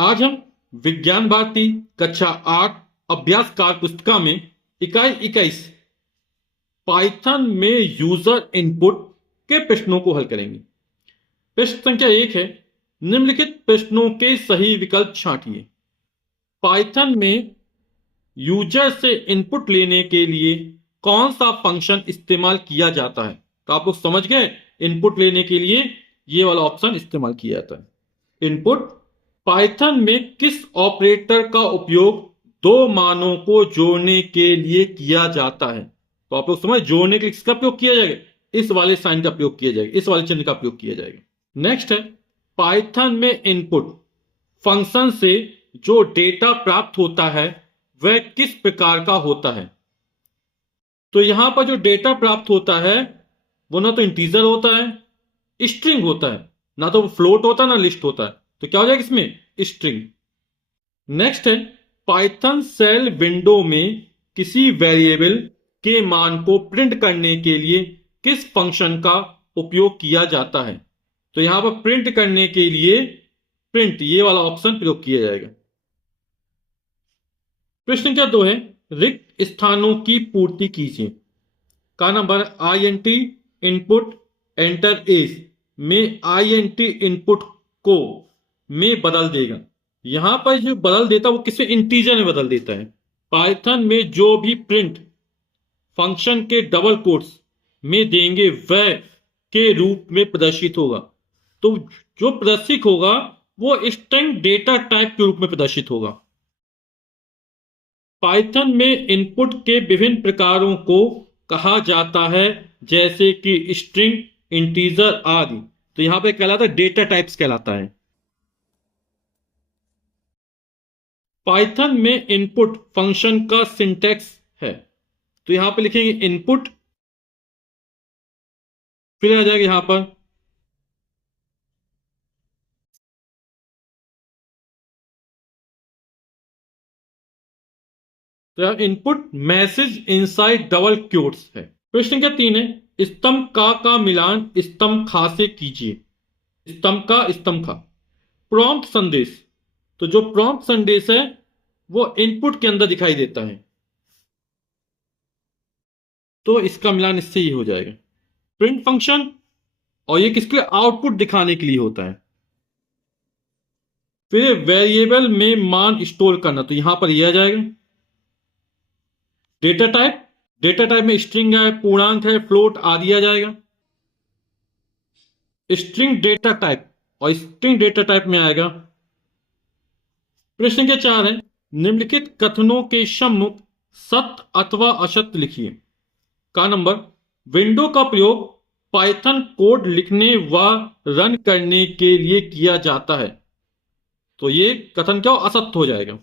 आज हम विज्ञान भारती कक्षा 8 अभ्यास कार्य पुस्तिका में इकाई 21 पाइथन में यूजर इनपुट के प्रश्नों को हल करेंगे। प्रश्न संख्या 1 है, निम्नलिखित प्रश्नों के सही विकल्प छांटिए। पाइथन में यूजर से इनपुट लेने के लिए कौन सा फंक्शन इस्तेमाल किया जाता है? तो आप लोग समझ गए, इनपुट लेने के लिए ये वाला ऑप्शन इस्तेमाल किया जाता है। इनपुट पाइथन में किस ऑपरेटर का उपयोग दो मानों को जोड़ने के लिए किया जाता है? तो आप लोग समझ, जोड़ने के लिए किसका प्रयोग किया जाएगा? इस वाले साइन का प्रयोग किया जाएगा, इस वाले चिन्ह का प्रयोग किया जाएगा। नेक्स्ट है, पाइथन में इनपुट फंक्शन से जो डेटा प्राप्त होता है वह किस प्रकार का होता है? तो यहां पर जो डेटा प्राप्त होता है वो ना तो इंटीजर होता है, स्ट्रिंग होता है, ना तो फ्लोट होता है ना लिस्ट होता है। तो क्या हो जाएगा इसमें? स्ट्रिंग। नेक्स्ट है, पाइथन सेल विंडो में किसी वेरिएबल के मान को प्रिंट करने के लिए किस फंक्शन का उपयोग किया जाता है? तो यहां पर प्रिंट करने के लिए प्रिंट ये वाला ऑप्शन प्रयोग किया जाएगा। प्रश्न संख्या 2 है, रिक्त स्थानों की पूर्ति कीजिए। का number INT input enter as में INT इनपुट को में बदल देगा। यहां पर जो बदल देता है वो किसी इंटीजर में बदल देता है। पाइथन में जो भी प्रिंट फंक्शन के डबल कोट्स में देंगे वह के रूप में प्रदर्शित होगा। तो जो प्रदर्शित होगा वो स्ट्रिंग डेटा टाइप के रूप में प्रदर्शित होगा। पाइथन में इनपुट के विभिन्न प्रकारों को कहा जाता है जैसे कि स्ट्रिंग, इंटीजर आदि। तो यहां पे कहलाता है डेटा टाइप्स कहलाता है। पाइथन में इनपुट फंक्शन का सिंटैक्स है। तो यहां पे लिखेंगे इनपुट, फिर आ जाएगा यहां पर तो input message inside double quotes है। प्रश्न संख्या 3 है, स्तंभ का मिलान स्तंभ खा से कीजिए। स्तंभ खा प्रॉम्प्ट संदेश। तो जो प्रॉम्प्ट संदेश है वो इनपुट के अंदर दिखाई देता है, तो इसका मिलान इससे ही हो जाएगा। प्रिंट फंक्शन, और ये किसके आउटपुट दिखाने के लिए होता है। फिर वेरिएबल में मान स्टोर करना, तो यहां पर यह आ जाएगा। डेटा टाइप में स्ट्रिंग है, पूर्णांक है, फ्लोट आदि आ जाएगा। स्ट्रिंग डेटा टाइप, और स्ट्रिंग डेटा टाइप में आएगा। प्रश्न संख्या 4 है, निम्नलिखित कथनों के सम्मुख सत्य अथवा असत्य लिखिए। का नंबर विंडो का प्रयोग पाइथन कोड लिखने व रन करने के लिए किया जाता है। तो ये कथन क्या असत्य हो जाएगा।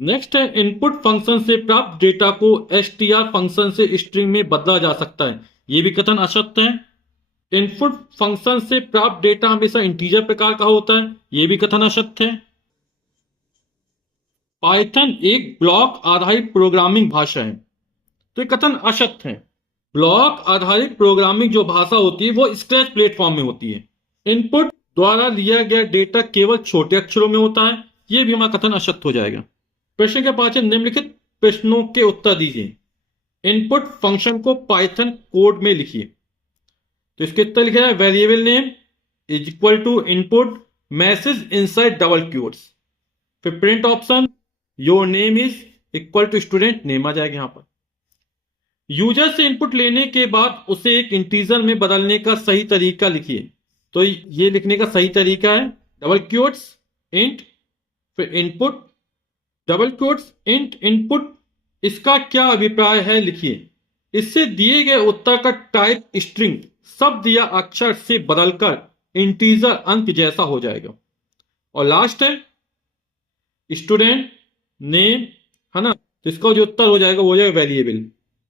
नेक्स्ट है, इनपुट फंक्शन से प्राप्त डेटा को str फंक्शन से स्ट्रिंग में बदला जा सकता है। यह भी कथन असत्य है। इनपुट फंक्शन से प्राप्त डेटा हमेशा इंटीजर प्रकार का होता है। यह भी कथन असत्य है। पाइथन एक ब्लॉक आधारित प्रोग्रामिंग भाषा है। तो ये कथन असत्य है। ब्लॉक आधारित प्रोग्रामिंग जो भाषा होती है वो स्क्रैच प्लेटफॉर्म में होती है। इनपुट द्वारा लिया गया डेटा केवल छोटे अक्षरों में होता है। यह भी हमारा कथन असत्य हो जाएगा। प्रश्न के 5 निम्नलिखित प्रश्नों के उत्तर दीजिए। इनपुट फंक्शन को पाइथन कोड में लिखिए। तो इसके उत्तर लिखा है variable name is equal to input message inside double quotes. फिर print option, your name is equal to student name आ जाएगा। यहां पर यूजर से इनपुट लेने के बाद उसे एक इंटीजर में बदलने का सही तरीका लिखिए। तो ये लिखने का सही तरीका है डबल क्योट्स इंट, फिर input double quotes int input. इसका क्या अभिप्राय है लिखिए। इससे दिए गए उत्तर का टाइप स्ट्रिंग शब्द या अक्षर से बदलकर इंटीजर अंक जैसा हो जाएगा। और लास्ट है स्टूडेंट नेम, है ना, तो इसका जो उत्तर हो जाएगा वो हो जाएगा वेरिएबल।